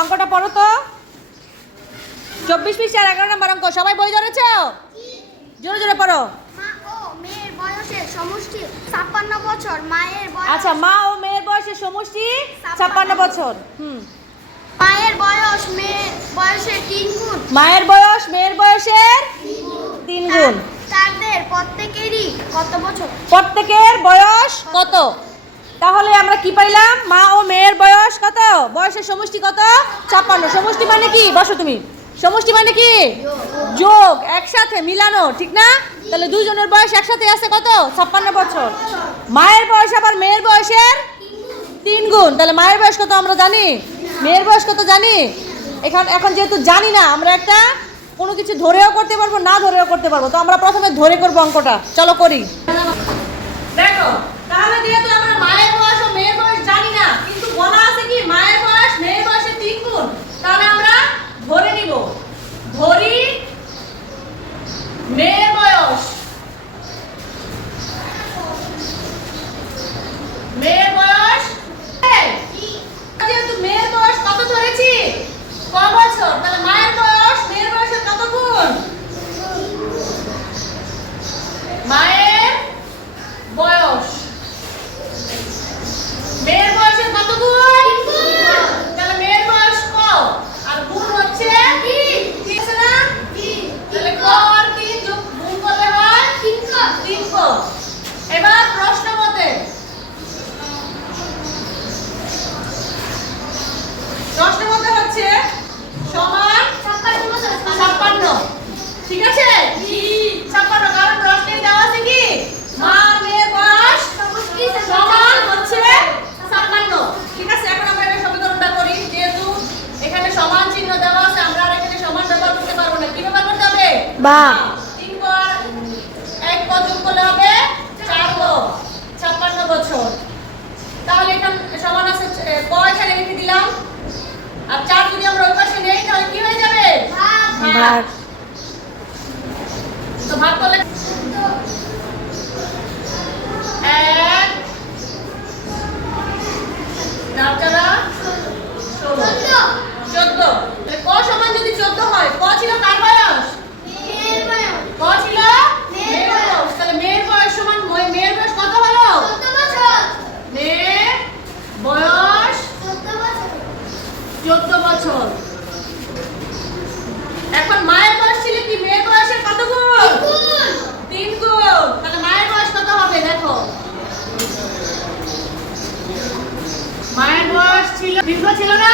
অঙ্কটা পড়ো তো। 24 পৃষ্ঠার 11 নম্বর অঙ্ক। সবাই বই ধরেছো? জোরে জোরে পড়ো। মা ও মেয়ের বয়সের সমষ্টি 56 বছর। মায়ের বয়স আচ্ছা, মা ও মেয়ের বয়সের সমষ্টি 56 বছর। মায়ের বয়স মেয়ের বয়সের 3 গুণ। মায়ের বয়স মেয়ের বয়সের 3 গুণ। তাদের প্রত্যেকেরই কত বছর? প্রত্যেকের বয়স কত? তাহলে আমরা কি পাইলাম? মা ও মেয়ের বয়স কত? বয়সের সমষ্টি কত? 56। সমষ্টি মানে কি? বসো তুমি। সমষ্টি মানে কি? যোগ, একসাথে মিলানো, ঠিক না? তাহলে দুজনের বয়স একসাথে আছে কত? 56 বছর। মায়ের বয়স আবার মেয়ের বয়সের 3 গুণ। তাহলে মায়ের বয়স কত আমরা জানি? মেয়ের বয়স কত জানি? এখন যেহেতু জানি না, আমরা একটা কোনো কিছু ধরেও করতে পারবো, না ধরেও করতে পারবো। তো আমরা প্রথমে ধরে করবো অঙ্কটা। চলো করি। দেখো, তাহলে যেহেতু আমরা মায়ের বয়স ও মেয়ের বয়স জানি না, কিন্তু বলা আছে কি মায়ের বয়স মেয়ের বয়সের 3 গুণ, তাহলে আমরা ধরে নিব। ধরি মেয়ের বয়স, মেয়ের বয়স, যেহেতু মেয়ের বয়স কত ধরেছি? ক বছর? তাহলে মায়ের বয়স মেয়ের বয়সের কত গুণ? মায়ের বয়স মেয়ের বয়সের কত গুণ? তাহলে মেয়ের বয়স ক আর গুণ হচ্ছে 3, ঠিক আছে না? তাহলে ক আর 3 যোগ গুণ করলে হয় 3 ক। এবার প্রশ্ন মতে হচ্ছে সমান 56। ঠিক আছে? 56, কারণ প্রশ্নে দেওয়া আছে কি মা আর মেয়ের বয়স সমান হচ্ছে 56। ঠিক আছে, এখন আমরা এটা সমীকরণটা করি। যেহেতু এখানে সমান চিহ্ন দেওয়া আছে, আমরা আর এখানে সমান ব্যবহার করতে পারবো না। কি ব্যবহার করতে হবে? বা। 3 ক আর 1 ক যোগ করলে হবে 4 ক, 56 বছর। তাহলে এখানে সমান আছে ক, এখানে লিখে দিলাম। আর 4 যদি আমরা ওই পাশে নেই তাহলে কি হয়ে যাবে? ভাগ। তো ভাগ করলে 1 4 14। ক সমান যদি 14 হয়, ক ছিল কার বয়স? মেয়ের বয়স। ক ছিল মেয়ের বয়স। তাহলে মেয়ের বয়স সমান মেয়ের বয়স কত হলো? 14 বছর। মেয়ের বয়স 14 বছর। 14 বছর। এখন মায়ের বয়স ছিল কি মেয়ের বয়সের কত গুণ? 3 গুণ। তাহলে মায়ের বয়স কত হবে? দেখো, মায়ের বয়স ছিল, দীর্ঘ ছিল না?